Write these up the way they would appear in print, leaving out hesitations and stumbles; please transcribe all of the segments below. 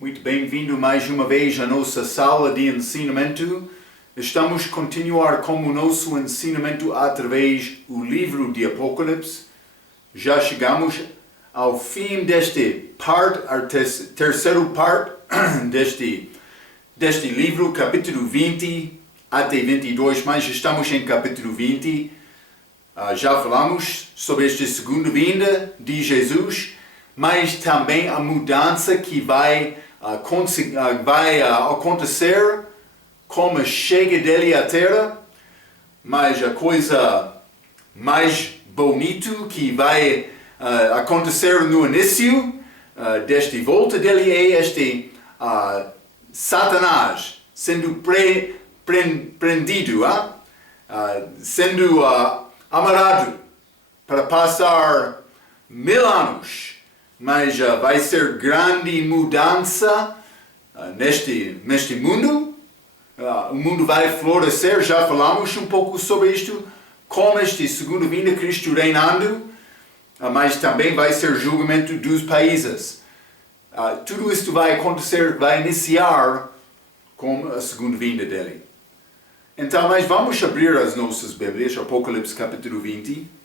Muito bem-vindo mais uma vez à nossa sala de ensinamento. Estamos a continuar com o nosso ensinamento através do livro de Apocalipse. Já chegamos ao fim deste terceiro parte deste livro, capítulo 20 até 22, mas estamos em capítulo 20. Já falamos sobre esta segunda vinda de Jesus, mas também a mudança que vai acontecer com a chega dele à Terra, mas a coisa mais bonita que vai acontecer no início desta volta dele é este Satanás sendo prendido, sendo amarrado para passar 1000 anos. Mas vai ser grande mudança neste mundo. O mundo vai florescer, já falamos um pouco sobre isto, com este segundo vinda Cristo reinando, mas também vai ser julgamento dos países. Tudo isto vai acontecer, vai iniciar com a segunda vinda dele. Então, mas vamos abrir as nossas Bíblias, Apocalipse capítulo 20.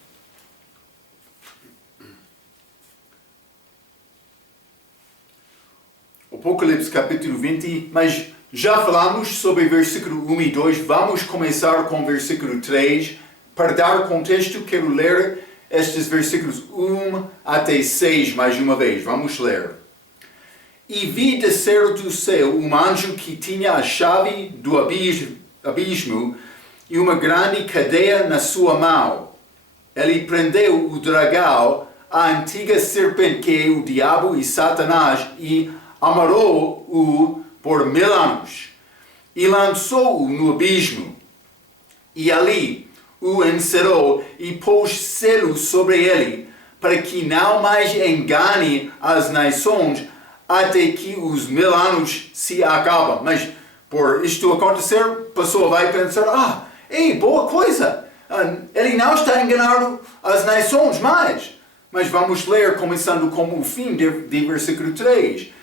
Apocalipse capítulo 20, mas já falamos sobre versículo 1 e 2, vamos começar com versículo 3. Para dar contexto, quero ler estes versículos 1 até 6 mais uma vez. Vamos ler. E vi descer do céu um anjo que tinha a chave do abismo e uma grande cadeia na sua mão. Ele prendeu o dragão, a antiga serpente que é o diabo e Satanás, e amarrou-o por 1000 anos, e lançou-o no abismo, e ali o encerrou e pôs selo sobre ele, para que não mais engane as nações até que os 1000 anos se acabam. Mas por isto acontecer, a pessoa vai pensar, boa coisa, ele não está enganando as nações mais. Mas vamos ler começando com o fim de versículo 3.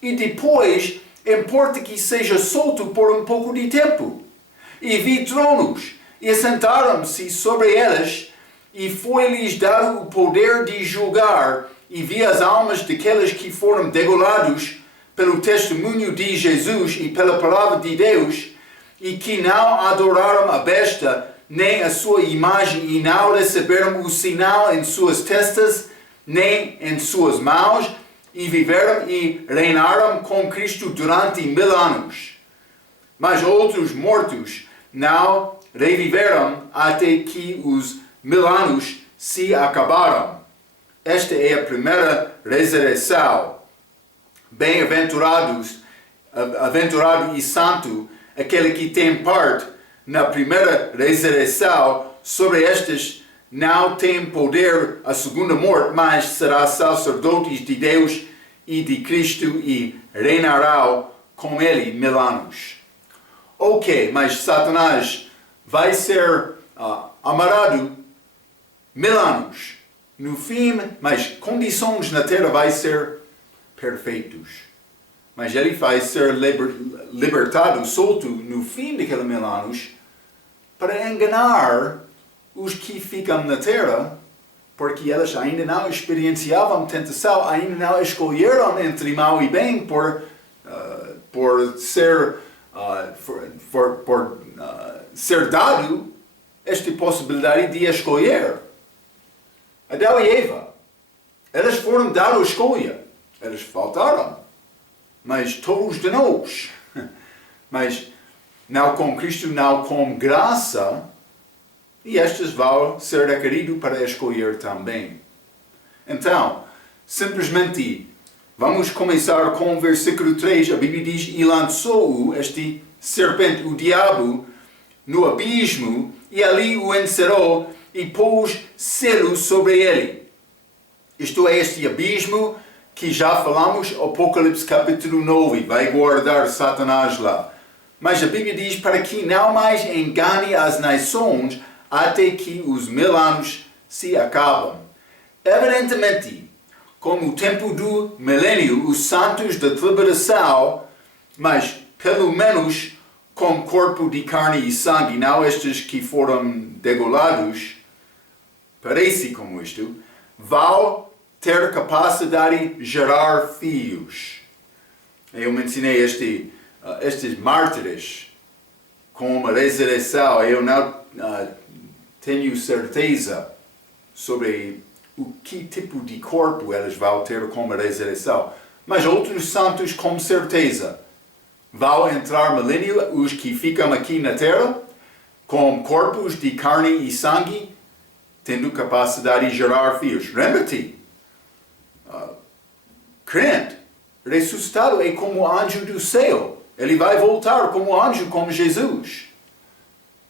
E depois, importa que seja solto por um pouco de tempo. E vi tronos, e assentaram-se sobre eles, e foi-lhes dado o poder de julgar, e vi as almas daqueles que foram degolados pelo testemunho de Jesus e pela palavra de Deus, e que não adoraram a besta, nem a sua imagem, e não receberam o sinal em suas testas, nem em suas mãos, e viveram e reinaram com Cristo durante 1000 anos. Mas outros mortos não reviveram até que os 1000 anos se acabaram. Esta é a primeira ressurreição. Bem-aventado e santo aquele que tem parte na primeira ressurreição. Sobre estes não tem poder a segunda morte, mas será sacerdotes de Deus e de Cristo e reinará com ele 1000 anos. Ok, mas Satanás vai ser amarrado 1000 anos. No fim, mas condições na terra vai ser perfeitos. Mas ele vai ser libertado, solto no fim daqueles 1000 anos para enganar os que ficam na terra, porque eles ainda não experienciavam tentação, ainda não escolheram entre mal e bem por ser dado esta possibilidade de escolher. Adão e Eva, eles foram dados a escolha, eles faltaram, mas todos de nós, mas não com Cristo, não com graça. E estes vão ser requeridos para escolher também. Então, simplesmente, vamos começar com o versículo 3. A Bíblia diz, e lançou este serpente, o diabo, no abismo, e ali o encerrou e pôs selo sobre ele. Isto é este abismo que já falamos, Apocalipse capítulo 9, vai guardar Satanás lá. Mas a Bíblia diz, para que não mais engane as nações, até que os 1000 anos se acabam. Evidentemente, como o tempo do milênio, os santos da tribulação, mas pelo menos com corpo de carne e sangue, não estes que foram degolados, parece como isto, vão ter capacidade de gerar filhos. Eu mencionei estes mártires com uma ressurreição. Eu não tenho certeza sobre o que tipo de corpo eles vão ter com uma ressurreição. Mas outros santos com certeza vão entrar no milênio, os que ficam aqui na terra, com corpos de carne e sangue, tendo capacidade de gerar filhos. Lembra-te, crente ressuscitado é como anjo do céu. Ele vai voltar como anjo, como Jesus.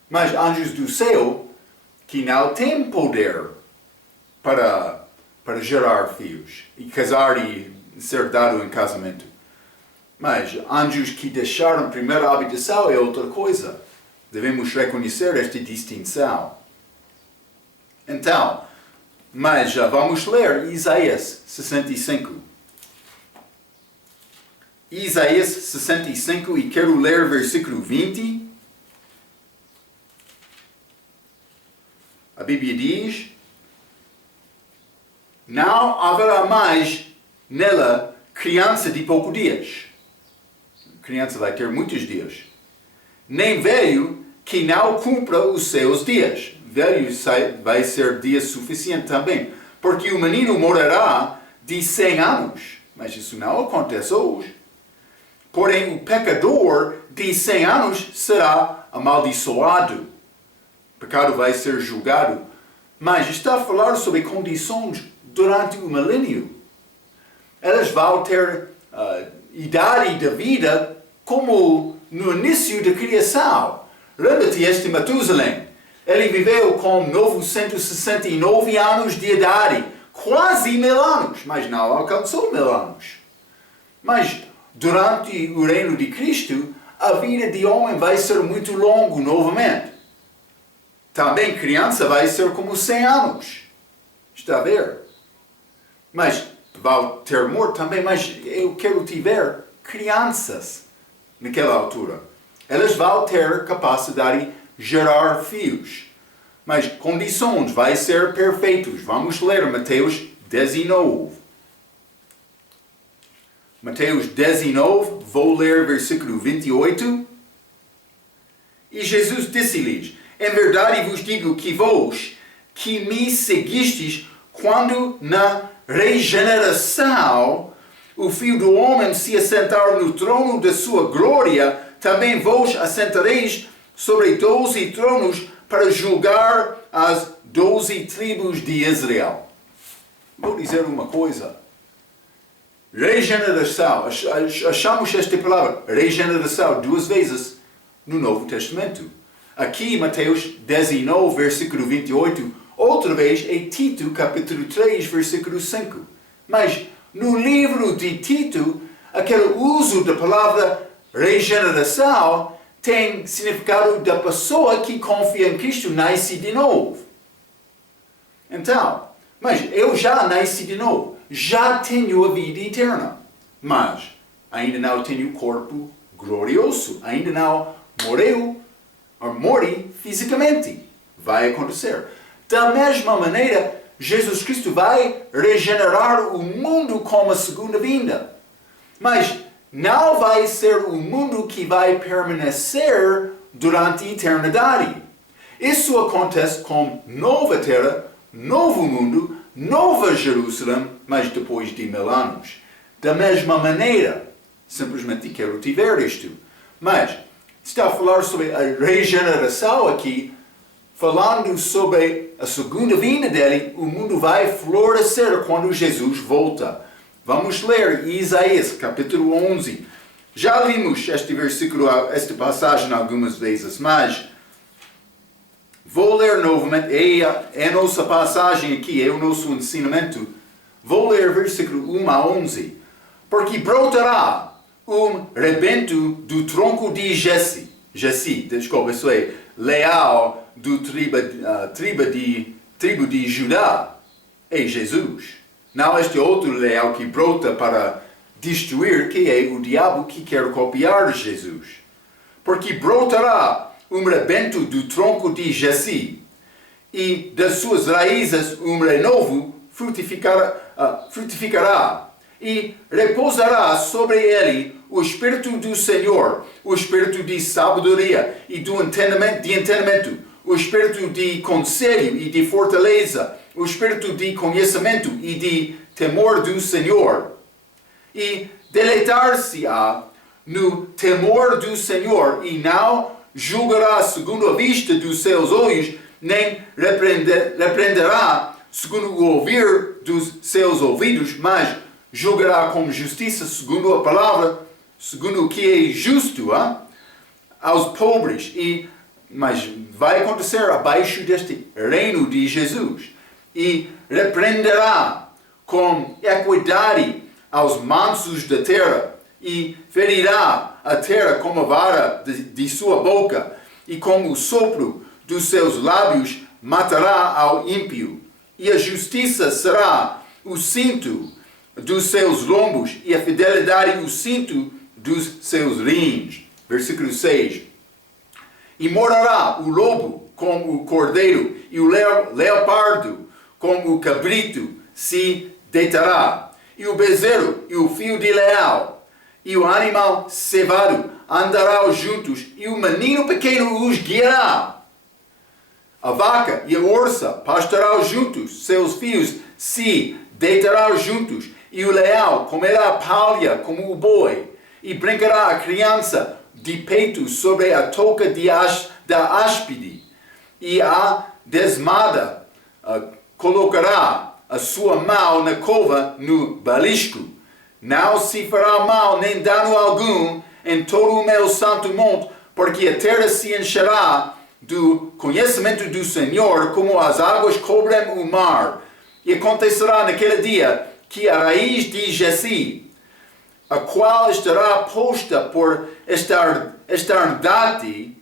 Mas anjos do céu que não têm poder para gerar filhos e casar e ser dado em casamento. Mas anjos que deixaram a primeira habitação é outra coisa. Devemos reconhecer esta distinção. Então, mas vamos ler Isaías 65. Isaías 65, e quero ler versículo 20. A Bíblia diz: não haverá mais nela criança de poucos dias. A criança vai ter muitos dias. Nem velho que não cumpra os seus dias. Velho vai ser dia suficiente também. Porque o menino morará de 100 anos. Mas isso não acontece hoje. Porém, o pecador de 100 anos será amaldiçoado. O pecado vai ser julgado. Mas está a falar sobre condições durante o milênio. Elas vão ter idade da vida como no início da criação. Lembra-te este Matusalém. Ele viveu com 969 anos de idade. Quase 1000 anos. Mas não alcançou 1000 anos. Mas durante o reino de Cristo, a vida de homem vai ser muito longa novamente. Também criança vai ser como 100 anos. Está a ver? Mas vai ter morte também, mas eu quero te ver crianças naquela altura. Elas vão ter capacidade de gerar filhos. Mas condições vai ser perfeitos. Vamos ler Mateus 19. Mateus 19, vou ler versículo 28. E Jesus disse-lhes: em verdade vos digo que vós, que me seguistes, quando na regeneração o Filho do Homem se assentar no trono da sua glória, também vós assentareis sobre 12 tronos para julgar as 12 tribos de Israel. Vou dizer uma coisa. Regeneração. Achamos esta palavra regeneração 2 vezes no Novo Testamento. Aqui, Mateus 19, versículo 28, outra vez é Tito, capítulo 3, versículo 5. Mas no livro de Tito, aquele uso da palavra regeneração tem significado da pessoa que confia em Cristo nasce de novo. Então, mas eu já nasci de novo, já tenho a vida eterna, mas ainda não tenho corpo glorioso, ainda não morri fisicamente. Vai acontecer. Da mesma maneira, Jesus Cristo vai regenerar o mundo com a segunda vinda. Mas não vai ser o mundo que vai permanecer durante a eternidade. Isso acontece com nova terra, novo mundo, nova Jerusalém, mas depois de 1000 anos. Da mesma maneira, simplesmente quero te ver isto. Mas está a falar sobre a regeneração aqui, falando sobre a segunda vinda dele, o mundo vai florescer quando Jesus volta. Vamos ler Isaías, capítulo 11. Já lemos este versículo, esta passagem algumas vezes, mas vou ler novamente. É a nossa passagem aqui, é o nosso ensinamento. Vou ler versículo 1 a 11. Porque brotará rebento do tronco de Jesse, desculpa, isso é, leal do tribo de Judá, é Jesus. Não este outro leão que brota para destruir, que é o diabo que quer copiar Jesus. Porque brotará rebento do tronco de Jessé, e das suas raízes renovo frutificará, e repousará sobre ele o Espírito do Senhor, o Espírito de sabedoria e de entendimento, o Espírito de conselho e de fortaleza, o Espírito de conhecimento e de temor do Senhor. E deleitar-se-á no temor do Senhor, e não julgará segundo a vista dos seus olhos, nem repreenderá segundo o ouvir dos seus ouvidos, mas julgará com justiça segundo a palavra, segundo o que é justo aos pobres. Mas vai acontecer abaixo deste reino de Jesus. E repreenderá com equidade aos mansos da terra, e ferirá a terra com a vara de sua boca, e com o sopro dos seus lábios matará ao ímpio. E a justiça será o cinto dos seus lombos, e a fidelidade o cinto dos seus rins. Versículo 6. E morará o lobo como o cordeiro, e o leopardo como o cabrito se deitará. E o bezerro e o fio de leal, e o animal cevado andarão juntos, e o menino pequeno os guiará. A vaca e a orça pastarão juntos, seus filhos se deitarão juntos, e o leão comerá palha como o boi, e brincará a criança de peito sobre a touca da áspide, e a desmada colocará a sua mão na cova no balisco. Não se fará mal nem dano algum em todo o meu santo monte, porque a terra se encherá do conhecimento do Senhor, como as águas cobrem o mar. E acontecerá naquele dia que a raiz de Jessé, a qual estará posta por estandarte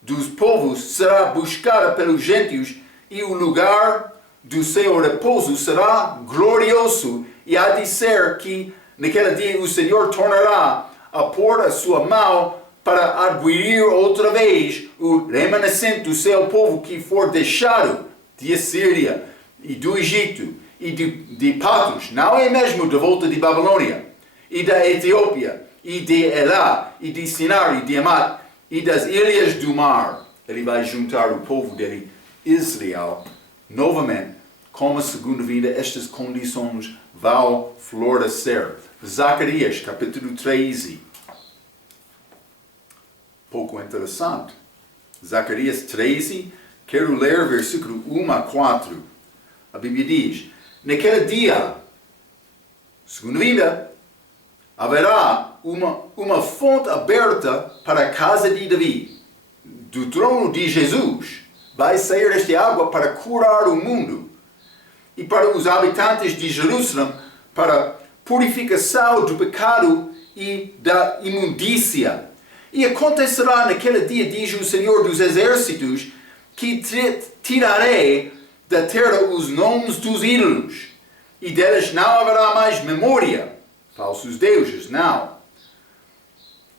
dos povos, será buscada pelos gentios, e o lugar do seu repouso será glorioso. E há de ser que naquele dia o Senhor tornará a pôr a sua mão para adquirir outra vez o remanescente do seu povo que for deixado de Assíria e do Egito e de Patros, não é mesmo de volta de Babilônia, e da Etiópia, e de Elá, e de Sinar, e de Amat, e das ilhas do mar. Ele vai juntar o povo dele, Israel, novamente, com a segunda vida. Estas condições vão florescer. Zacarias, capítulo 13. Pouco interessante. Zacarias 13, quero ler versículo 1 a 4. A Bíblia diz: naquele dia, segunda vinda, haverá uma fonte aberta para a casa de Davi. Do trono de Jesus vai sair esta água para curar o mundo, e para os habitantes de Jerusalém, para purificação do pecado e da imundícia. E acontecerá naquele dia, diz o Senhor dos Exércitos, que tirarei da terra os nomes dos ídolos, e deles não haverá mais memória. Falsos deuses, não.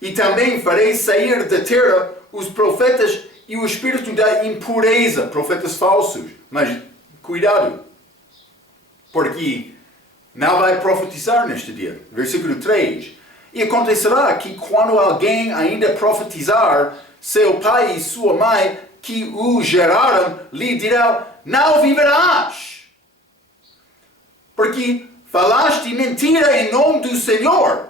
E também farei sair da terra os profetas e o espírito da impureza, profetas falsos. Mas cuidado, porque não vai profetizar neste dia. Versículo 3. E acontecerá que quando alguém ainda profetizar, seu pai e sua mãe que o geraram lhe dirão: não viverás, porque falaste mentira em nome do Senhor.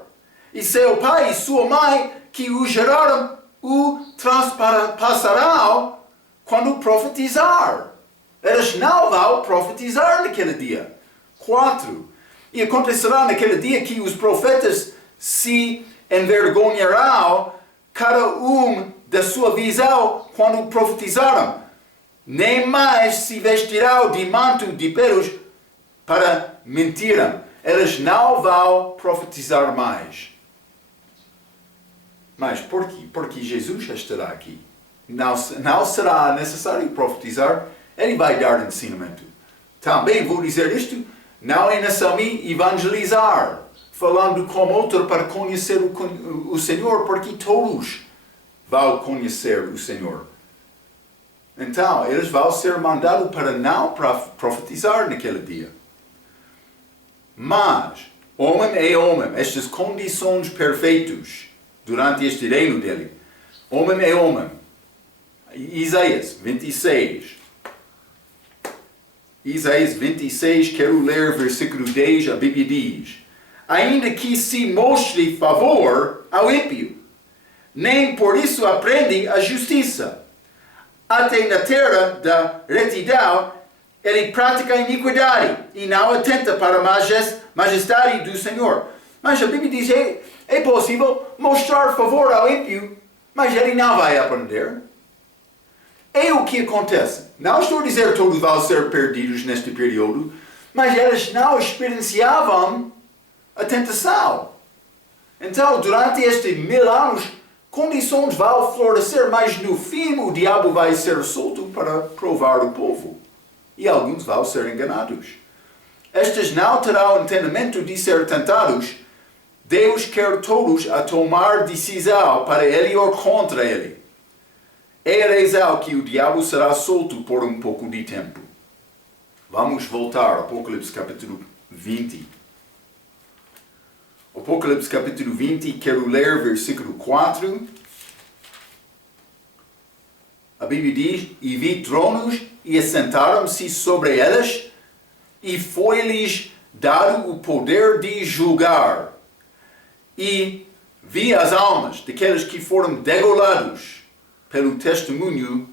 E seu pai e sua mãe que o geraram o transpassarão quando profetizar. Eles não vão profetizar naquele dia. 4. E acontecerá naquele dia que os profetas se envergonharão, cada um da sua visão, quando profetizaram. Nem mais se vestirão de manto de pelos para mentirem. Eles não vão profetizar mais. Mas por quê? Porque Jesus estará aqui. Não será necessário profetizar. Ele vai dar ensinamento. Também vou dizer isto. Não é necessário evangelizar, falando com outro para conhecer o Senhor, porque todos vão conhecer o Senhor. Então, eles vão ser mandados para não profetizar naquele dia. Mas, homem é homem, estas condições perfeitas durante este reino dele. Homem é homem. Isaías 26. Isaías 26, quero ler versículo 10, a Bíblia diz: ainda que se mostre favor ao ímpio, nem por isso aprende a justiça. Até na terra da retidão, ele pratica a iniquidade e não atenta para a majestade do Senhor. Mas a Bíblia diz, é possível mostrar favor ao ímpio, mas ele não vai aprender. É o que acontece. Não estou a dizer que todos vão ser perdidos neste período, mas eles não experienciavam a tentação. Então, durante estes 1000 anos, condições vão florescer, mas no fim o diabo vai ser solto para provar o povo. E alguns vão ser enganados. Estes não terão entendimento de ser tentados. Deus quer todos a tomar decisão para ele ou contra ele. É a razão que o diabo será solto por um pouco de tempo. Vamos voltar, Apocalipse capítulo 20. Apocalipse capítulo 20, quero ler versículo 4. A Bíblia diz, e vi tronos e assentaram-se sobre eles, e foi-lhes dado o poder de julgar. E vi as almas daqueles que foram degolados pelo testemunho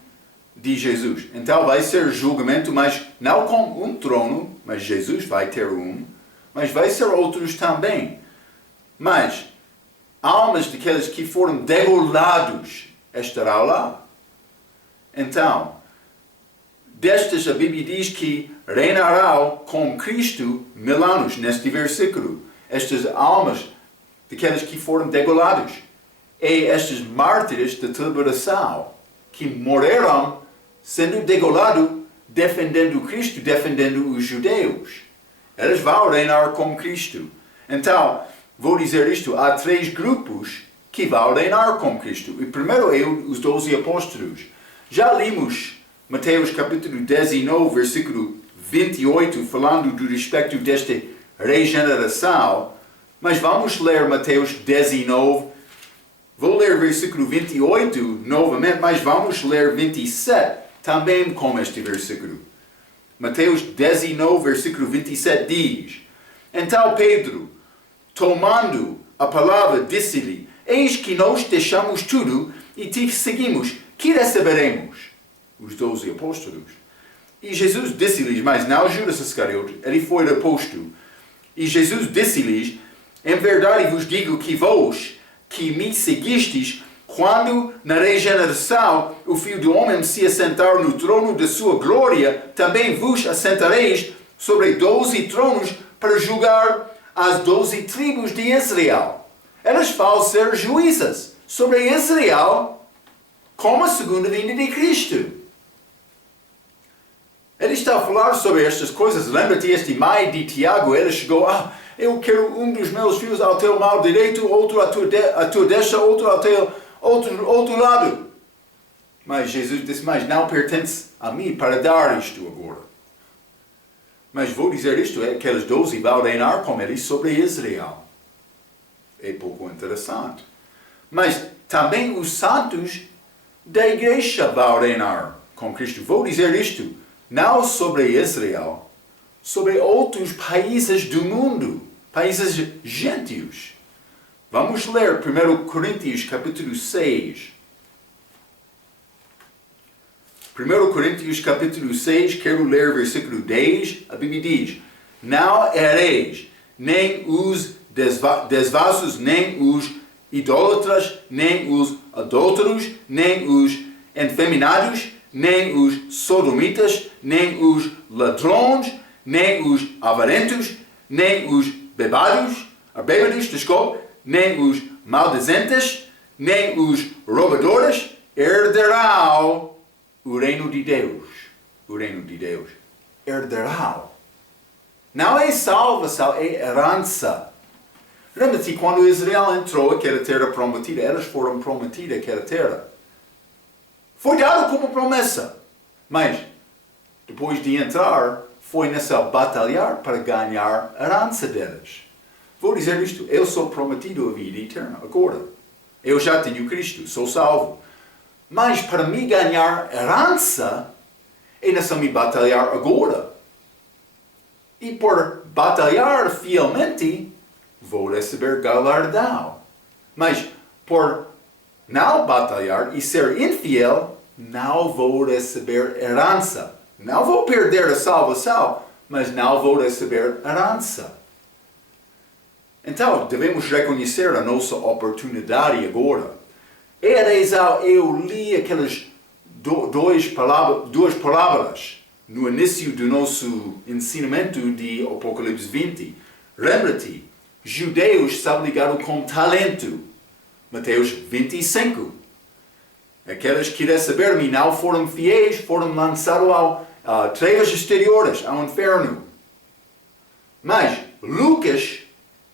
de Jesus. Então vai ser julgamento, mas não com um trono, mas Jesus vai ter um, mas vai ser outros também. Mas almas daqueles que foram degolados estarão lá. Então, destes a Bíblia diz que reinarão com Cristo 1000 anos, neste versículo. Estas almas daqueles que foram degolados. E estes mártires da tribulação que morreram sendo degolados, defendendo Cristo, defendendo os judeus. Eles vão reinar com Cristo. Então, vou dizer isto, há 3 grupos que vão reinar com Cristo. O primeiro é os 12 apóstolos. Já limos Mateus capítulo 19, versículo 28, falando do respeito desta regeneração. Mas vamos ler Mateus 19. Vou ler versículo 28 novamente, mas vamos ler 27 também com este versículo. Mateus 19, versículo 27 diz: então Pedro, tomando a palavra, disse-lhe: eis que nós deixamos tudo e te seguimos. Que receberemos? Os 12 apóstolos. E Jesus disse-lhes, mas não Judas Iscariote, ele foi reposto. E Jesus disse-lhes: em verdade vos digo que vós, que me seguistes, quando na regeneração o Filho do Homem se assentar no trono da sua glória, também vos assentareis sobre 12 tronos para julgar as 12 tribos de Israel. Elas vão ser juízes sobre Israel como a segunda vinda de Cristo. Ele está a falar sobre estas coisas. Lembra-te este mãe de Tiago, ele chegou, eu quero um dos meus filhos ao teu lado direito, outro à tua destra, outro ao teu outro lado. Mas Jesus disse, mas não pertence a mim para dar isto agora. Mas vou dizer isto, aqueles 12 vão reinar com ele sobre Israel. É pouco interessante. Mas também os santos da igreja vão reinar com Cristo. Vou dizer isto, não sobre Israel, sobre outros países do mundo, países gentios. Vamos ler 1 Coríntios capítulo 6. 1 Coríntios capítulo 6, quero ler versículo 10, a Bíblia diz: não ereis nem os desvasos, nem os idólatras, nem os adúlteros, nem os efeminados, nem os sodomitas, nem os ladrões, nem os avarentos, nem os bêbados, nem os maldizentes, nem os roubadores herdarão o reino de Deus. O reino de Deus. Herdarão. Não é salvação, é herança. Lembra-te quando Israel entrou naquela terra prometida, elas foram prometidas aquela terra. Foi dado como promessa. Mas, depois de entrar, foi necessário batalhar para ganhar a herança delas. Vou dizer isto, eu sou prometido a vida eterna, agora. Eu já tenho Cristo, sou salvo. Mas para me ganhar herança, é necessário me batalhar agora. E por batalhar fielmente, vou receber galardão. Mas por não batalhar e ser infiel, não vou receber herança. Não vou perder a salvação, mas não vou receber herança. Então, devemos reconhecer a nossa oportunidade agora. Eu li aquelas duas palavras no início do nosso ensinamento de Apocalipse 20. Lembra-te, judeus estão ligados com talento. Mateus 25. Aqueles que receberam e não foram fiéis foram lançados a trevas exteriores, ao inferno. Mas Lucas,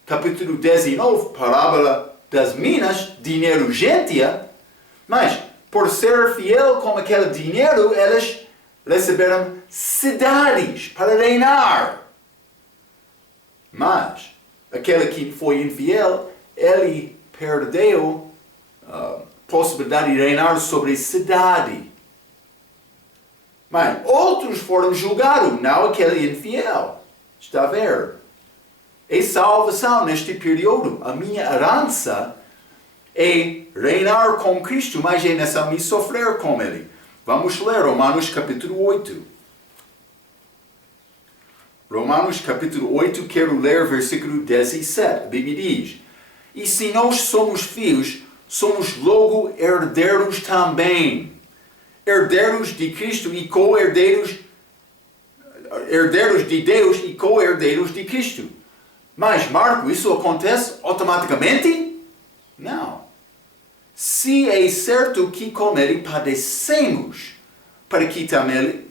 capítulo 19, parábola das minas, dinheiro urgência, mas por ser fiel com aquele dinheiro, eles receberam cidades para reinar. Mas aquele que foi infiel, ele perdeu a possibilidade de reinar sobre a cidade. Mas outros foram julgados, não aquele infiel. Está a ver? É salvação neste período. A minha herança é reinar com Cristo, mas é necessário me sofrer com Ele. Vamos ler Romanos capítulo 8. Romanos capítulo 8, quero ler versículo 17. A Bíblia diz: e se nós somos filhos, somos logo herdeiros também. Herdeiros de Cristo e co-herdeiros, herdeiros de Deus e co-herdeiros de Cristo. Mas, Marco, isso acontece automaticamente? Não. Se é certo que com Ele padecemos, para que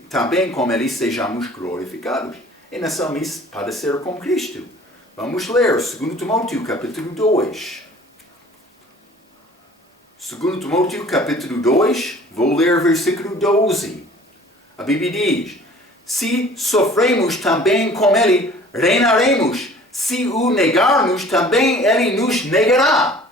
também com Ele sejamos glorificados. É necessário padecer com Cristo. Vamos ler 2 Timóteo capítulo 2. 2 Timóteo capítulo 2, vou ler versículo 12. A Bíblia diz: se sofremos também com Ele, reinaremos. Se o negarmos, também Ele nos negará.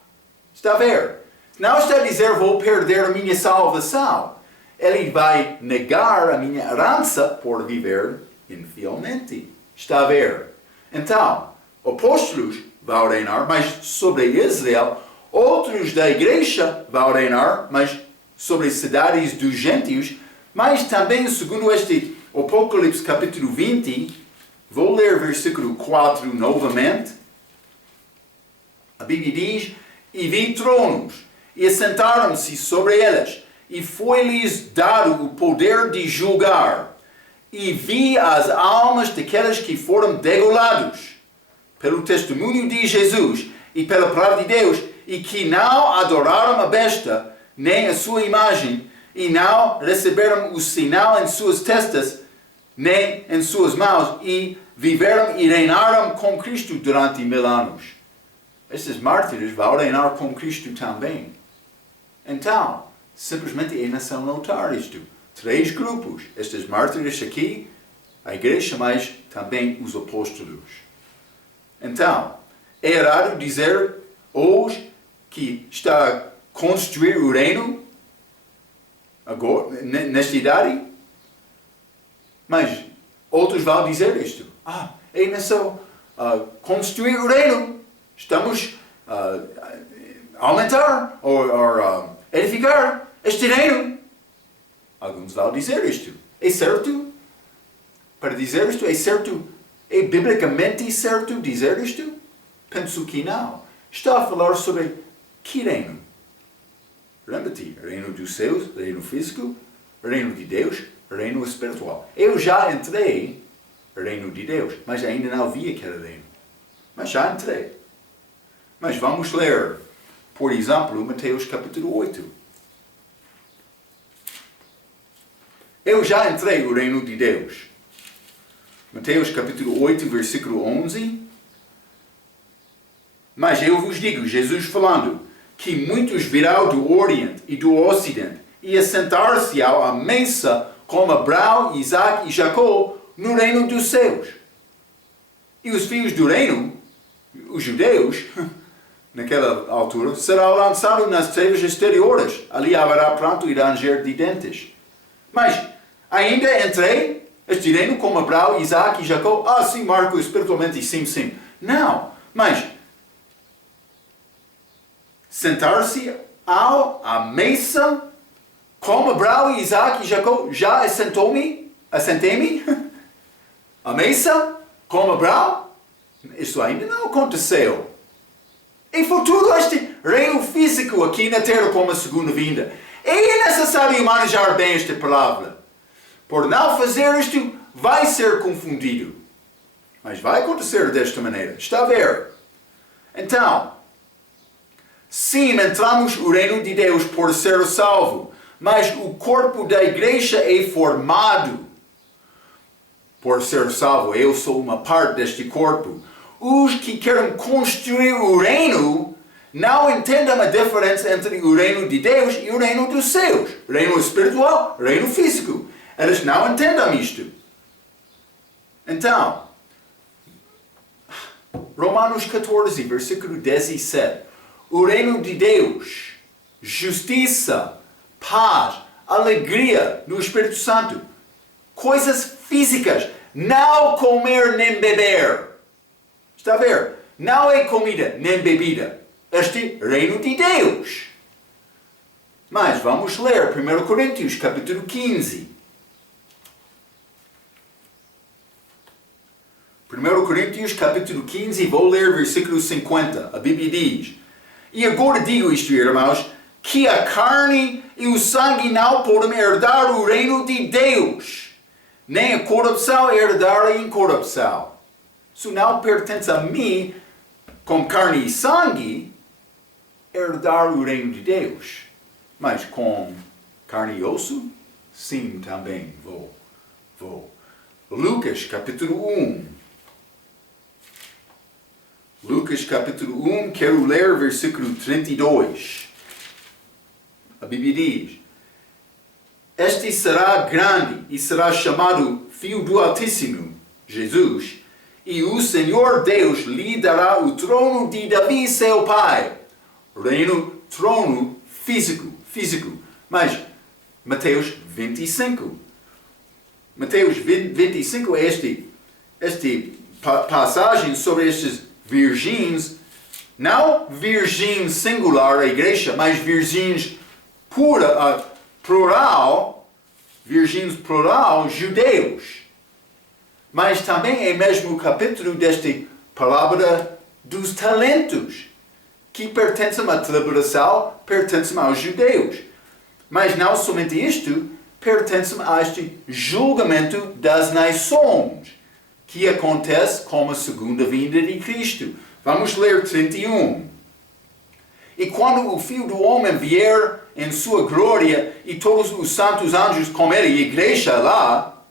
Está a ver? Não está a dizer vou perder a minha salvação. Ele vai negar a minha herança por viver infielmente. Está a ver? Então, apóstolos vão reinar, mas sobre Israel, outros da igreja vão reinar, mas sobre as cidades dos gentios, mas também, segundo este Apocalipse capítulo 20, vou ler versículo 4 novamente. A Bíblia diz: e vi tronos, e assentaram-se sobre eles, e foi-lhes dado o poder de julgar. E vi as almas daqueles que foram degolados pelo testemunho de Jesus e pela palavra de Deus, e que não adoraram a besta, nem a sua imagem, e não receberam o sinal em suas testas, nem em suas mãos, e viveram e reinaram com Cristo durante 1000 anos. Esses mártires vão reinar com Cristo também. Então, simplesmente é necessário notar isto. 3 grupos. Estes mártires aqui, a igreja, mas também os apóstolos. Então, é errado dizer hoje que está a construir o reino agora, nesta idade? Mas outros vão dizer isto. É necessário construir o reino. Estamos a aumentar ou edificar este reino. Alguns vão dizer isto. É certo? Para dizer isto, é certo? É biblicamente certo dizer isto? Penso que não. Está a falar sobre que reino? Lembra-te, reino dos céus, reino físico, reino de Deus, reino espiritual. Eu já entrei no reino de Deus, mas ainda não vi aquele reino. Mas já entrei. Mas vamos ler, por exemplo, Mateus capítulo 8. Eu já entrei no reino de Deus. Mateus capítulo 8, versículo 11. Mas eu vos digo, Jesus falando, que muitos virão do Oriente e do Ocidente e assentar-se à mesa como Abraão, Isaac e Jacó no reino dos céus. E os filhos do reino, os judeus, naquela altura, serão lançados nas trevas exteriores. Ali haverá pranto e ranger de dentes. Mas ainda entrei este reino como Abraão, Isaac e Jacó. Ah, sim, Marco, espiritualmente, sim. Não, mas sentar-se à mesa como Abraão, Isaac e Jacó. Já assentei-me à mesa como Abraão. Isso ainda não aconteceu. Em futuro, este reino físico aqui na terra como a segunda vinda. É necessário manejar bem esta palavra. Por não fazer isto, vai ser confundido. Mas vai acontecer desta maneira. Está a ver? Então, sim, entramos no reino de Deus por ser salvo. Mas o corpo da igreja é formado por ser salvo. Eu sou uma parte deste corpo. Os que querem construir o reino não entendem a diferença entre o reino de Deus e o reino dos céus. Reino espiritual, reino físico. Eles não entendem isto. Então, Romanos 14, versículo 17. O reino de Deus, justiça, paz, alegria no Espírito Santo. Coisas físicas. Não comer nem beber. Está a ver? Não é comida nem bebida. Este reino de Deus. Mas vamos ler 1 Coríntios capítulo 15. 1 Coríntios capítulo 15, vou ler versículo 50. A Bíblia diz: E agora digo isto, irmãos, que a carne e o sangue não podem herdar o reino de Deus, nem a corrupção herdar a incorrupção. Isso não pertence a mim, com carne e sangue, herdar o reino de Deus. Mas com carne e osso, sim, também vou. Lucas capítulo 1. Lucas capítulo 1, quero ler versículo 32. A Bíblia diz: Este será grande e será chamado Filho do Altíssimo, Jesus, e o Senhor Deus lhe dará o trono de Davi, seu pai. Reino, trono físico. Mas Mateus 25. Mateus 25 é este passagem sobre estes virgens, não virgins singular, a igreja, mas virgins plural, virgins plural, judeus. Mas também é mesmo o capítulo desta palavra dos talentos, que pertencem à tribulação, pertencem aos judeus. Mas não somente isto, pertencem a este julgamento das nações, que acontece com a segunda vinda de Cristo. Vamos ler 31. E quando o Filho do Homem vier em sua glória e todos os santos anjos com ele, a igreja lá,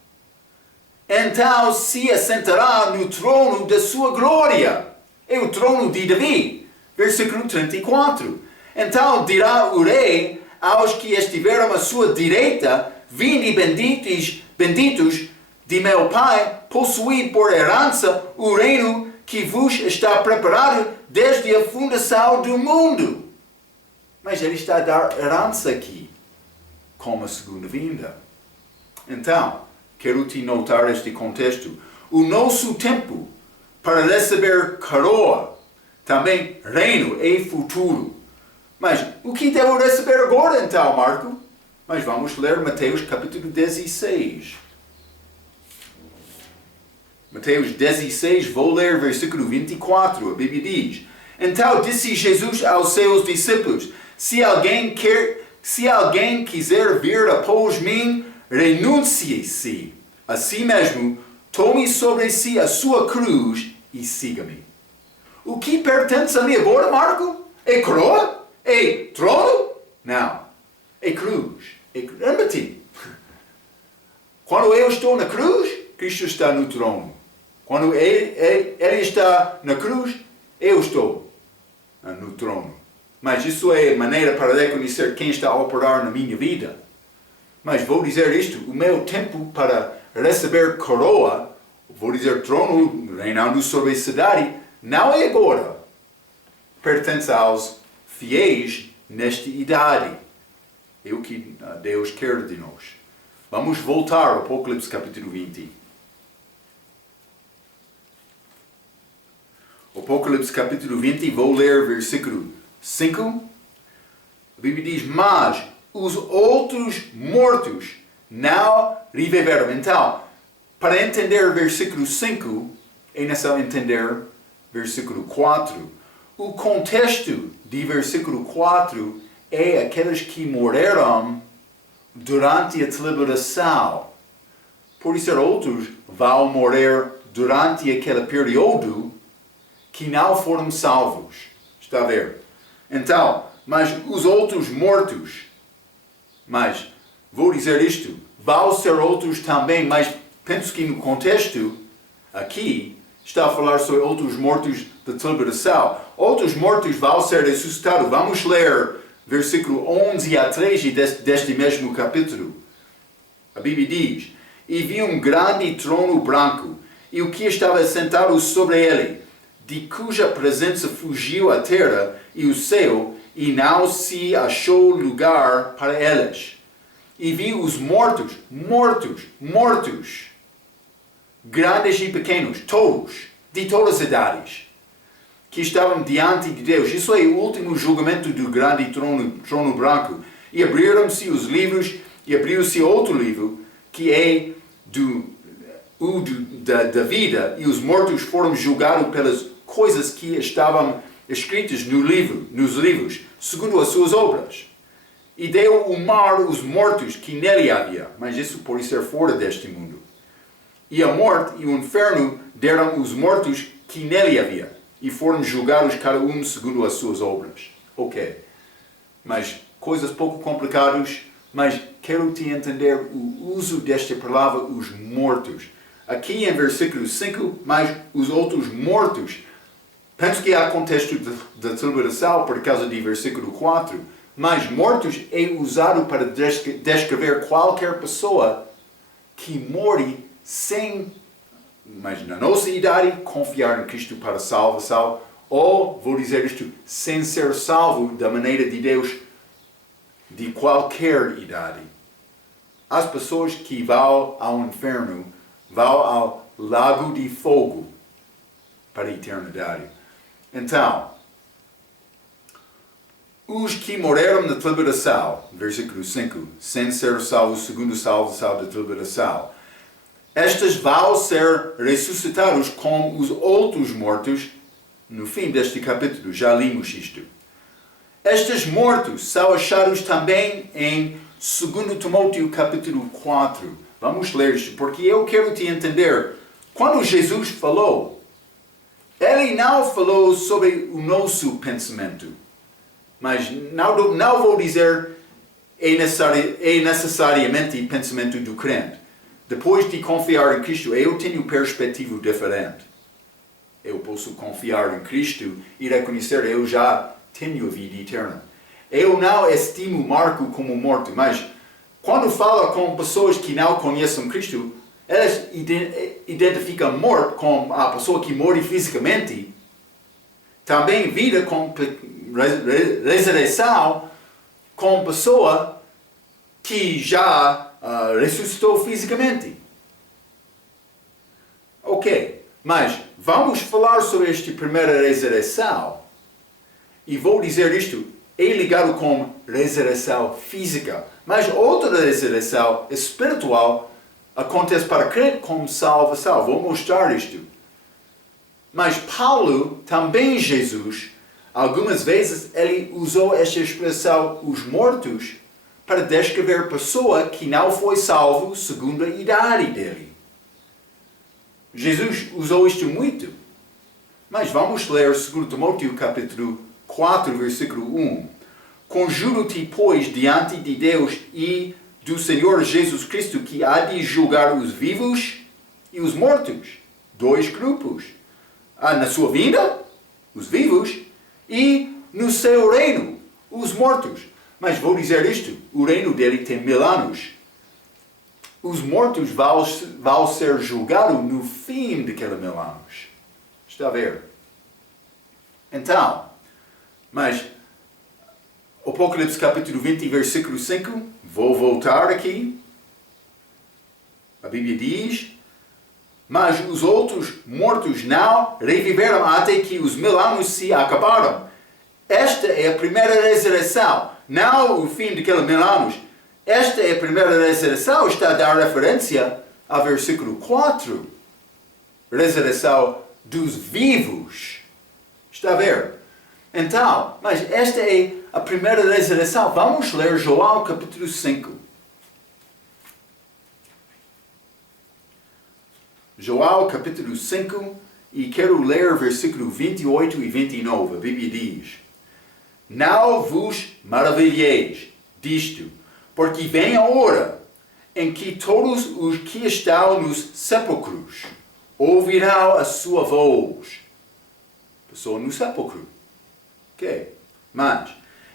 então se assentará no trono da sua glória. É o trono de Davi. Versículo 34. Então dirá o rei aos que estiveram à sua direita: Vinde benditos de meu Pai, possuí por herança o reino que vos está preparado desde a fundação do mundo. Mas ele está a dar herança aqui, como a segunda vinda. Então, quero te notar este contexto. O nosso tempo para receber coroa, também reino, é futuro. Mas o que devo receber agora então, Marco? Mas vamos ler Mateus capítulo 16. Mateus 16, vou ler versículo 24. A Bíblia diz: Então disse Jesus aos seus discípulos: Se alguém quiser vir após mim, renuncie-se a si mesmo, tome sobre si a sua cruz e siga-me. O que pertence a mim agora, Marco? É coroa? É trono? Não. É cruz. Lembra-te. Quando eu estou na cruz, Cristo está no trono. Quando ele está na cruz, eu estou no trono. Mas isso é maneira para reconhecer quem está a operar na minha vida. Mas vou dizer isto, o meu tempo para receber coroa, vou dizer trono, reinando sobre a cidade, não é agora. Pertence aos fiéis nesta idade. É o que Deus quer de nós. Vamos voltar ao Apocalipse capítulo 20. Apocalipse capítulo 20, vou ler versículo 5. A Bíblia diz, mas os outros mortos não reviveram. Então, para entender versículo 5, é necessário entender versículo 4. O contexto de versículo 4 é aqueles que morreram durante a tribulação. Por isso, outros vão morrer durante aquele período que não foram salvos. Está a ver? Então, mas os outros mortos, mas vou dizer isto, vão ser outros também, mas penso que no contexto aqui está a falar sobre outros mortos da tribulação. Outros mortos vão ser ressuscitados. Vamos ler versículo 11 a 13 deste mesmo capítulo. A Bíblia diz, e vi um grande trono branco, e o que estava sentado sobre ele, de cuja presença fugiu a terra e o céu, e não se achou lugar para eles. E vi os mortos, grandes e pequenos, todos, de todas as idades, que estavam diante de Deus. Isso é o último julgamento do grande trono branco. E abriram-se os livros, e abriu-se outro livro, que é da vida, e os mortos foram julgados pelas coisas que estavam escritas nos livros, segundo as suas obras. E deu o mar os mortos que nele havia, mas isso pode ser fora deste mundo. E a morte e o inferno deram os mortos que nele havia, e foram julgados cada um segundo as suas obras. Ok. Mas coisas pouco complicadas, mas quero te entender o uso desta palavra, os mortos. Aqui em versículo 5, mas os outros mortos. Penso que há contexto da tribulação por causa de versículo 4, mas mortos é usado para descrever qualquer pessoa que morre sem, mas na nossa idade, confiar em Cristo para salvação, ou, vou dizer isto, sem ser salvo da maneira de Deus de qualquer idade. As pessoas que vão ao inferno, vão ao lago de fogo para a eternidade. Então, os que morreram na tribulação, versículo 5, sem ser salvos segundo a salvação da tribulação, estes vão ser ressuscitados como os outros mortos. No fim deste capítulo já limos isto. Estes mortos são achados também em 2 Timóteo capítulo 4. Vamos ler isto, porque eu quero te entender. Quando Jesus falou, ele não falou sobre o nosso pensamento. Mas não vou dizer é necessariamente o pensamento do crente. Depois de confiar em Cristo, eu tenho perspectiva diferente. Eu posso confiar em Cristo e reconhecer que eu já tenho a vida eterna. Eu não estimo Marco como morto, mas quando falo com pessoas que não conhecem Cristo, elas identificam morte com a pessoa que morre fisicamente. Também vida com ressurreição com pessoa que já ressuscitou fisicamente. Ok, mas vamos falar sobre esta primeira ressurreição. E vou dizer isto, é ligado com ressurreição física. Mas outra ressurreição espiritual acontece para crer como salvação. Vou mostrar isto. Mas Paulo, também Jesus, algumas vezes ele usou esta expressão, os mortos, para descrever pessoa que não foi salvo segundo a idade dele. Jesus usou isto muito. Mas vamos ler 2 Timóteo capítulo 4, versículo 1. Conjuro-te, pois, diante de Deus e do Senhor Jesus Cristo, que há de julgar os vivos e e os mortos. Dois grupos. Na sua vinda, os vivos, e no seu reino, os mortos. Mas vou dizer isto, o reino dele tem 1000 anos. Os mortos vão ser julgados no fim daqueles 1000 anos. Está a ver? Então, mas Apocalipse capítulo 20, versículo 5, vou voltar aqui. A Bíblia diz, mas os outros mortos não reviveram até que os 1000 anos se acabaram. Esta é a primeira ressurreição, não o fim daqueles 1000 anos. Esta é a primeira ressurreição, está a dar referência ao versículo 4. Ressurreição dos vivos. Está a ver? Então, mas esta é a primeira ressurreição. Vamos ler João capítulo 5. João capítulo 5, e quero ler versículo 28 e 29. A Bíblia diz, não vos maravilheis disto, porque vem a hora em que todos os que estão nos sepulcros ouvirão a sua voz. Pessoa no sepulcro. Ok? Mas,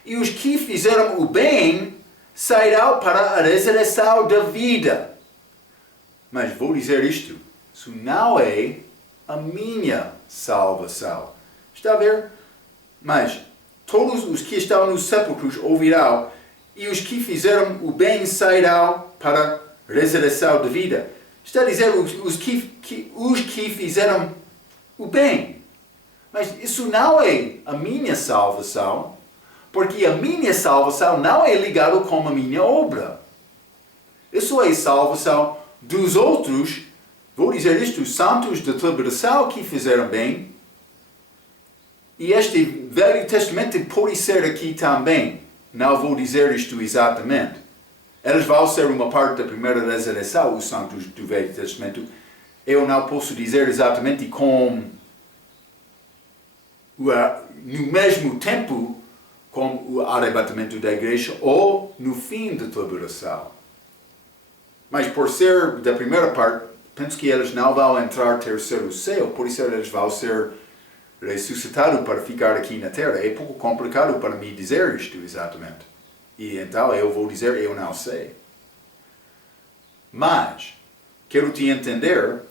e os que fizeram o bem sairão para a ressurreição da vida. Mas vou dizer isto, isso não é a minha salvação. Está a ver? Mas todos os que estão nos sepulcros ouvirão, e os que fizeram o bem sairão para a ressurreição da vida. Está a dizer os que fizeram o bem. Mas isso não é a minha salvação, porque a minha salvação não é ligada com a minha obra. Isso é salvação dos outros, vou dizer isto, os santos da tribulação que fizeram bem. E este Velho Testamento pode ser aqui também. Não vou dizer isto exatamente. Eles vão ser uma parte da primeira ressurreição, os santos do Velho Testamento. Eu não posso dizer exatamente como no mesmo tempo como o arrebatamento da igreja ou no fim da tribulação. Mas por ser da primeira parte, penso que eles não vão entrar terceiro céu, por isso eles vão ser ressuscitados para ficar aqui na terra. É pouco complicado para mim dizer isto exatamente. E então eu vou dizer, eu não sei. Mas, quero te entender,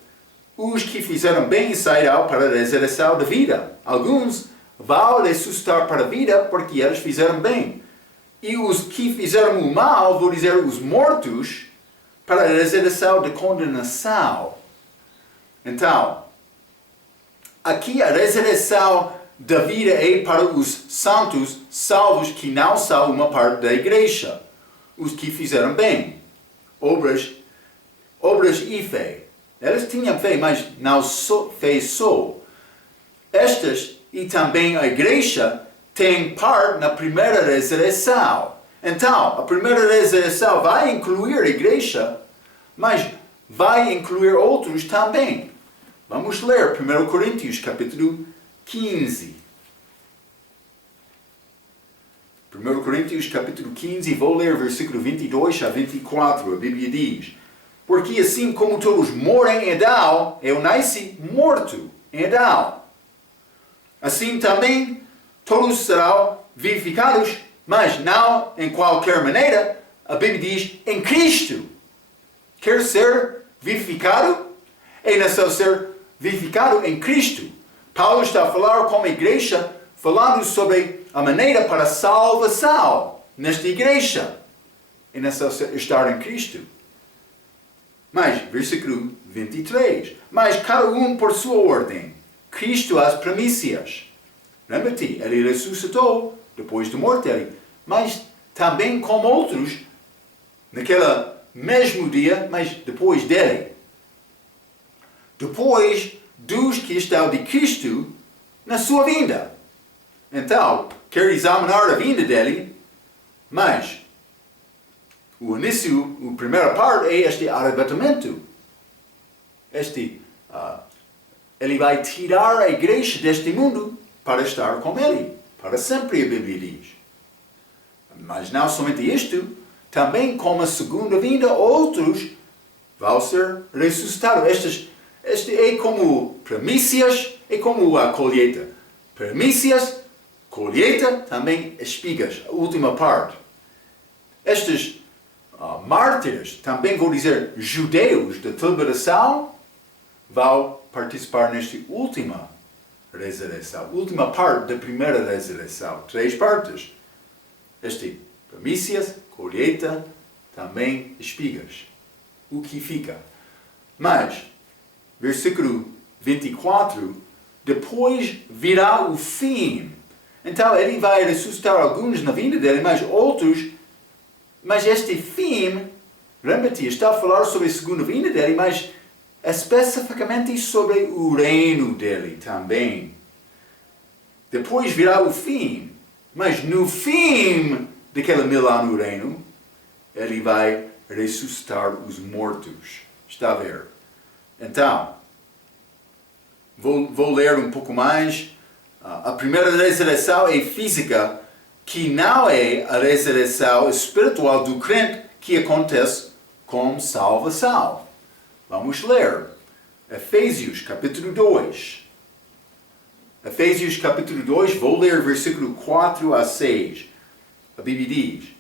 os que fizeram bem sairão para a ressurreição da vida. Alguns vão ressuscitar para a vida porque eles fizeram bem. E os que fizeram o mal, vou dizer, os mortos, para a ressurreição da condenação. Então, aqui a ressurreição da vida é para os santos salvos que não são uma parte da igreja. Os que fizeram bem. Obras e fé. Eles tinham fé, mas não fé só. Estas e também a igreja têm parte na primeira ressurreição. Então, a primeira ressurreição vai incluir a igreja, mas vai incluir outros também. Vamos ler 1 Coríntios capítulo 15. 1 Coríntios capítulo 15, vou ler versículo 22 a 24. A Bíblia diz, porque assim como todos morrem em Adão, eu nasci morto em Adão. Assim também todos serão vivificados, mas não em qualquer maneira. A Bíblia diz, em Cristo. Quer ser vivificado? É necessário ser vivificado em Cristo. Paulo está a falar com a igreja, falando sobre a maneira para a salvação nesta igreja. É necessário estar em Cristo. Mas, versículo 23. Mas cada um por sua ordem. Cristo as primícias. Lembra-te, ele ressuscitou depois da morte dele. Mas também como outros, naquele mesmo dia, mas depois dele. Depois dos que estão de Cristo na sua vinda. Então, quero examinar a vinda dele, mas o início, a primeira parte é este arrebatamento. Ele vai tirar a igreja deste mundo para estar com ele, para sempre, a Bíblia diz. Mas não somente isto, também como a segunda vinda, outros vão ser ressuscitados. Este é como primícias, é como a colheita. Primícias, colheita, também espigas, a última parte. Estes mártires, também vou dizer judeus da tribulação, vão participar nesta última ressurreição, última parte da primeira ressurreição. 3 partes. Este primícias, colheita, também espigas. O que fica? Mas, versículo 24, depois virá o fim. Então ele vai ressuscitar alguns na vinda dele, mas outros. Mas este fim, lembra-te, está a falar sobre a segunda vinda dele, mas especificamente sobre o reino dele também. Depois virá o fim, mas no fim daquele 1000 anos reino, ele vai ressuscitar os mortos. Está a ver? Então, vou ler um pouco mais. A primeira ressurreição é física, que não é a ressurreição espiritual do crente que acontece com salvação. Vamos ler. Efésios capítulo 2. Efésios capítulo 2, vou ler versículo 4 a 6. A Bíblia diz: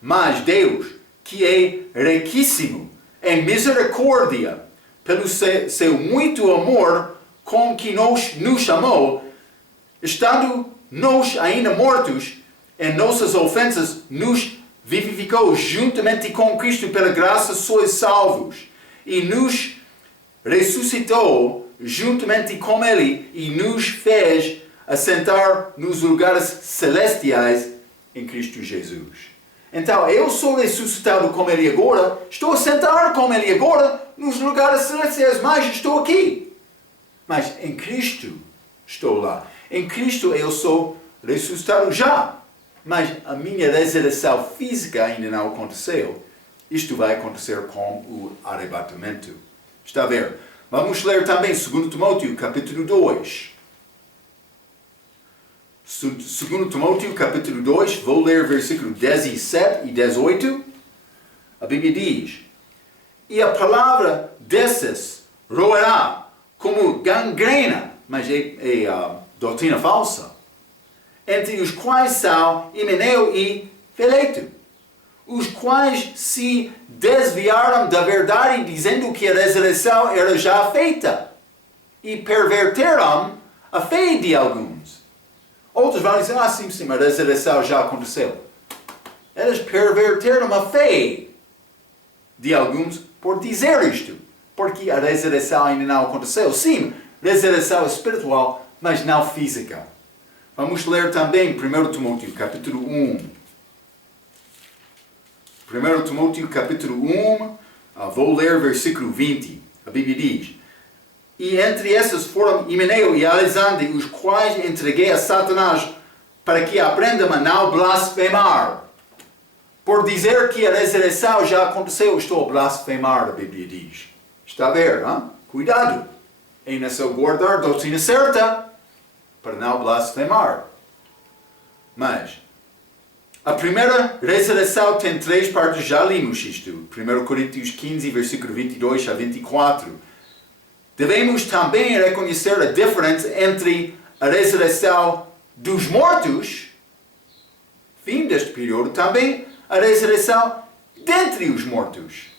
Mas Deus, que é riquíssimo em misericórdia, pelo seu muito amor com que nos chamou, estando nós ainda mortos em nossas ofensas, nos vivificou juntamente com Cristo, pela graça sois salvos, e nos ressuscitou juntamente com Ele e nos fez assentar nos lugares celestiais em Cristo Jesus. Então, eu sou ressuscitado com Ele agora, estou a sentar com Ele agora nos lugares celestiais, mas estou aqui. Mas em Cristo estou lá. Em Cristo eu sou ressuscitado já. Mas a minha ressurreição física ainda não aconteceu. Isto vai acontecer com o arrebatamento. Está a ver? Vamos ler também 2 Timóteo, capítulo 2. 2 Timóteo, capítulo 2, vou ler versículo 17 e 18. A Bíblia diz: E a palavra desses roerá como gangrena, mas é doutrina falsa, entre os quais são Himeneu e Fileto, os quais se desviaram da verdade, dizendo que a ressurreição era já feita, e perverteram a fé de alguns. Outros vão dizer: sim, a ressurreição já aconteceu. Eles perverteram a fé de alguns por dizer isto, porque a ressurreição ainda não aconteceu. Sim, ressurreição espiritual, mas não física. Vamos ler também 1 Timóteo, capítulo 1. 1 Timóteo, capítulo 1, vou ler versículo 20. A Bíblia diz: E entre esses foram Himeneu e Alexandre, os quais entreguei a Satanás, para que aprendam a não blasfemar. Por dizer que a ressurreição já aconteceu, estou a blasfemar, a Bíblia diz. Está a ver, hein? Cuidado. É nessa guardar a doutrina certa, para não blasfemar. Mas a primeira ressurreição tem 3 partes, já limos isto. 1 Coríntios 15, versículo 22 a 24. Devemos também reconhecer a diferença entre a ressurreição dos mortos, fim deste período, também a ressurreição dentre os mortos.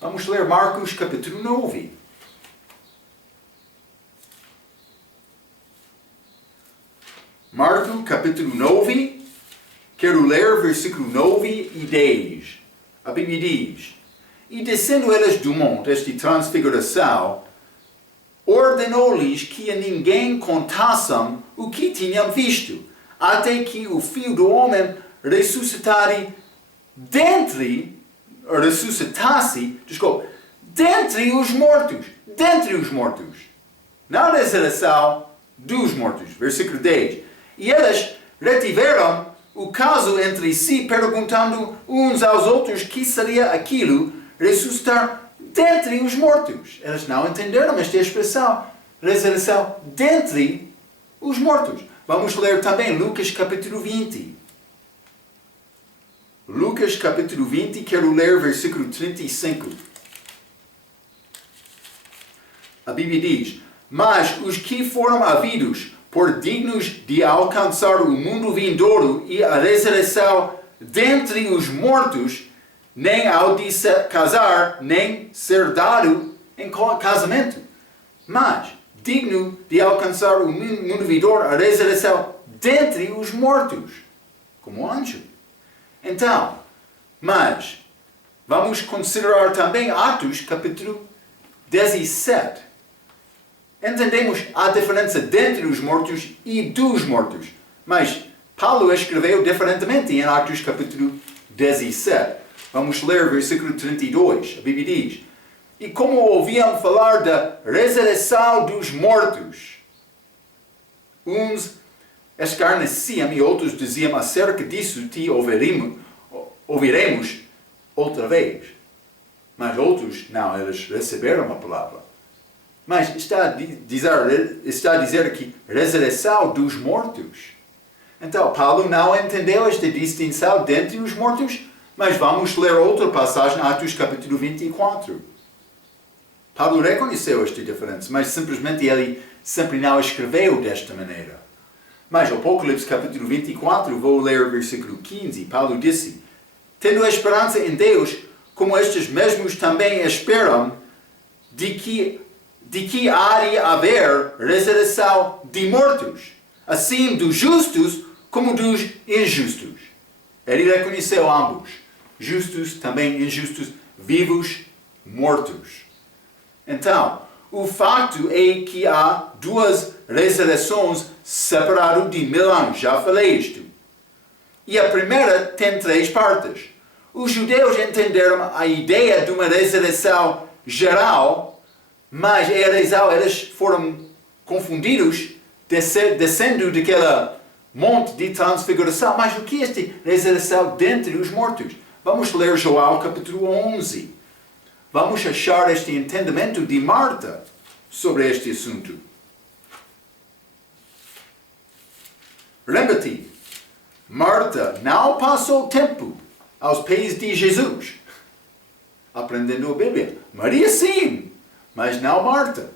Vamos ler Marcos capítulo 9. Marcos capítulo 9. Quero ler versículo 9 e 10. A Bíblia diz: E descendo eles do monte, esta transfiguração, ordenou-lhes que a ninguém contassem o que tinham visto, até que o Filho do Homem ressuscitasse dentre os mortos. Dentre os mortos. Não a ressurreição dos mortos. Versículo 10. E eles retiveram o caso entre si, perguntando uns aos outros que seria aquilo ressuscitar dentre os mortos. Eles não entenderam esta expressão, ressurreição dentre os mortos. Vamos ler também Lucas capítulo 20. Lucas capítulo 20, quero ler versículo 35. A Bíblia diz: mas os que foram havidos por dignos de alcançar o mundo vindouro e a ressurreição dentre os mortos, nem há de se casar, nem ser dado em casamento. Mas, digno de alcançar o mundo vindouro, a ressurreição dentre os mortos, como anjo. Então, mas, vamos considerar também Atos, capítulo 17. Entendemos a diferença dentre os mortos e dos mortos. Mas Paulo escreveu diferentemente em Atos capítulo 17. Vamos ler versículo 32. A Bíblia diz: e como ouviam falar da ressurreição dos mortos, uns escarneciam e outros diziam: acerca disso te ouviremos outra vez. Mas outros, não, eles receberam a palavra. Mas está a dizer aqui, ressurreição dos mortos. Então, Paulo não entendeu esta distinção dentre os mortos, mas vamos ler outra passagem, Atos capítulo 24. Paulo reconheceu esta diferença, mas simplesmente ele sempre não escreveu desta maneira. Mas Apocalipse capítulo 24, vou ler o versículo 15. Paulo disse: tendo esperança em Deus, como estes mesmos também esperam, de que há de haver ressurreição de mortos, assim dos justos como dos injustos. Ele reconheceu ambos, justos, também injustos, vivos, mortos. Então, o facto é que há duas ressurreições separadas de 1000 anos, já falei isto. E a primeira tem 3 partes. Os judeus entenderam a ideia de uma ressurreição geral, mas eles foram confundidos descendo daquele monte de transfiguração. Mas o que é esta ressurreição dentre os mortos? Vamos ler João capítulo 11. Vamos achar este entendimento de Marta sobre este assunto. Lembra-te, Marta não passou tempo aos pés de Jesus, aprendendo a Bíblia. Maria sim, mas não Marta.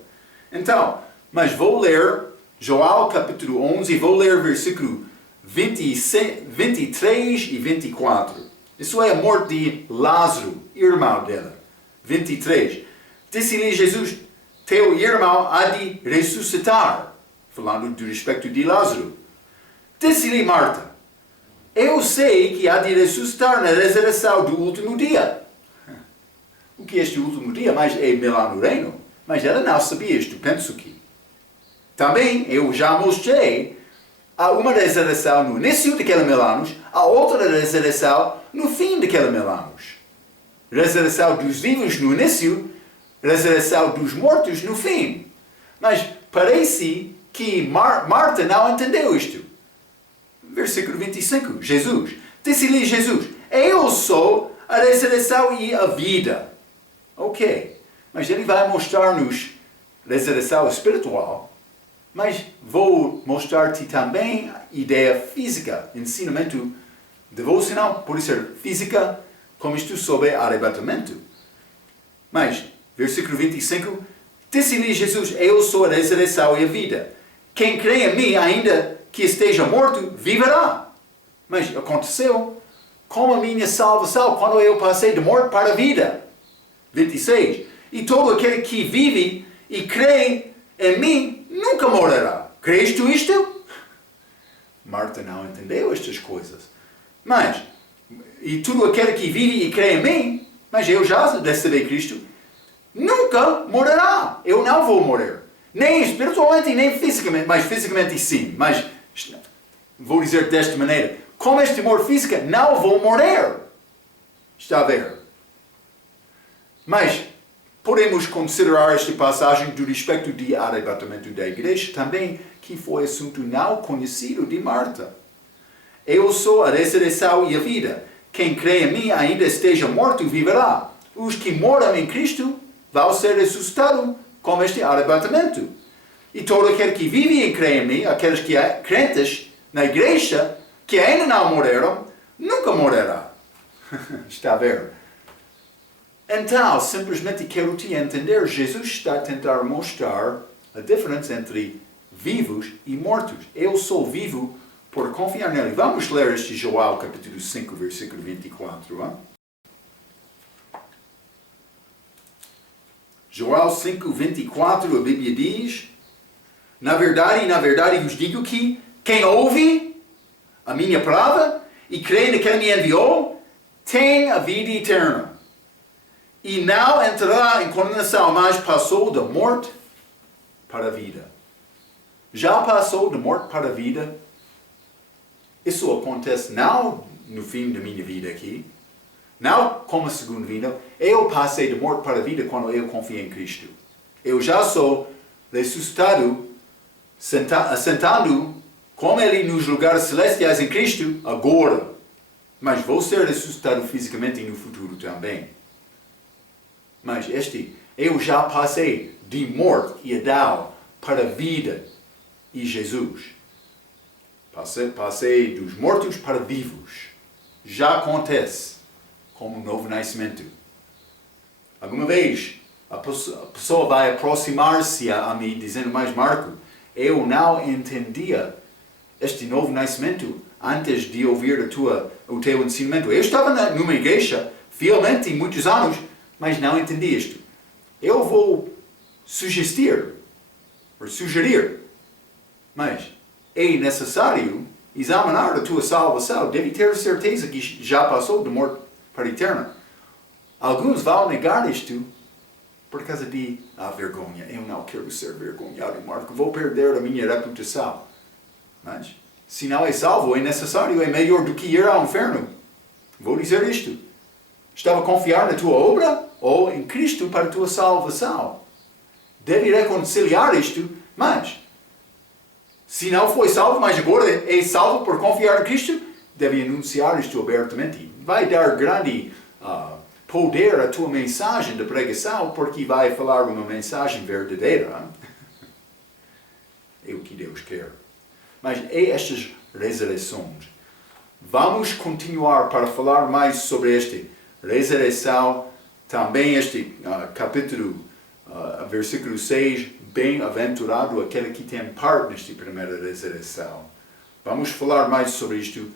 Então, mas vou ler João capítulo 11, vou ler versículo 23 e 24. Isso é a morte de Lázaro, irmão dela. 23. Disse-lhe Jesus: teu irmão há de ressuscitar. Falando do respeito de Lázaro. Disse-lhe Marta: eu sei que há de ressuscitar na ressurreição do último dia. O que é este último dia? Mas é 1000 anos no reino. Mas ela não sabia isto, penso que. Também eu já mostrei há uma ressurreição no início daqueles 1000 anos, a outra ressurreição no fim daqueles 1000 anos. Ressurreição dos vivos no início, ressurreição dos mortos no fim. Mas parece que Marta não entendeu isto. Versículo 25, Jesus. Disse-lhe Jesus: eu sou a ressurreição e a vida. Ok, mas ele vai mostrar-nos ressurreição espiritual, mas vou mostrar-te também a ideia física, ensinamento devocional, pode ser física, como isto sobre arrebatamento. Mas, versículo 25, disse-lhe Jesus: eu sou a ressurreição e a vida. Quem crê em mim, ainda que esteja morto, viverá. Mas aconteceu com a minha salvação, quando eu passei de morte para a vida. 26. E todo aquele que vive e crê em mim, nunca morrerá. Crês tu isto? Marta não entendeu estas coisas. Mas, e todo aquele que vive e crê em mim, mas eu já recebi Cristo, nunca morrerá. Eu não vou morrer. Nem espiritualmente, nem fisicamente. Mas fisicamente sim. Mas, vou dizer desta maneira. Com este amor físico, não vou morrer. Está a ver? Mas, podemos considerar esta passagem do respeito de arrebatamento da igreja também, que foi assunto não conhecido de Marta. Eu sou a ressurreição e a vida. Quem crê em mim, ainda esteja morto, viverá. Os que moram em Cristo vão ser ressuscitados com este arrebatamento. E todo aquele que vive e crê em mim, aqueles que são crentes na igreja, que ainda não morreram, nunca morrerá. Está a ver? Então, simplesmente quero te entender, Jesus está a tentar mostrar a diferença entre vivos e mortos. Eu sou vivo por confiar nele. Vamos ler este Joel capítulo 5, versículo 24. Hein? Joel 5, 24, a Bíblia diz: na verdade vos digo que quem ouve a minha palavra e crê naquele que me enviou, tem a vida eterna. E não entrará em condenação, mas passou da morte para a vida. Já passou da morte para a vida. Isso acontece não no fim da minha vida aqui, não como a segunda vida. Eu passei da morte para a vida quando eu confiei em Cristo. Eu já sou ressuscitado, assentado com Ele nos lugares celestiais em Cristo agora. Mas vou ser ressuscitado fisicamente no futuro também. Mas eu já passei de morte e Adão para a vida e Jesus. Passei dos mortos para vivos. Já acontece como um novo nascimento. Alguma vez a pessoa vai aproximar-se a mim dizendo: mas Marco, eu não entendia este novo nascimento antes de ouvir o teu ensinamento. Eu estava numa igreja fielmente muitos anos, mas não entendi isto. Eu vou sugerir, mas é necessário examinar a tua salvação. Deve ter certeza que já passou de morte para a eterna. Alguns vão negar isto por causa de vergonha. Eu não quero ser vergonhado, Marco. Vou perder a minha reputação. Mas, se não é salvo, é necessário, é melhor do que ir ao inferno. Vou dizer isto. Estava a confiar na tua obra ou em Cristo para a tua salvação. Deve reconciliar isto, mas se não foi salvo, mas agora é salvo por confiar em Cristo, deve anunciar isto abertamente. Vai dar grande poder à tua mensagem de pregação, porque vai falar uma mensagem verdadeira. É o que Deus quer. Mas é estas ressurreições. Vamos continuar para falar mais sobre esta ressurreição. Também este capítulo, versículo 6, bem-aventurado aquele que tem parte nesta primeira ressurreição. Vamos falar mais sobre isto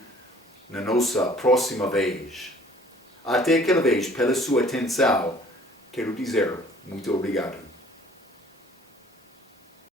na nossa próxima vez. Até aquela vez, pela sua atenção, quero dizer muito obrigado.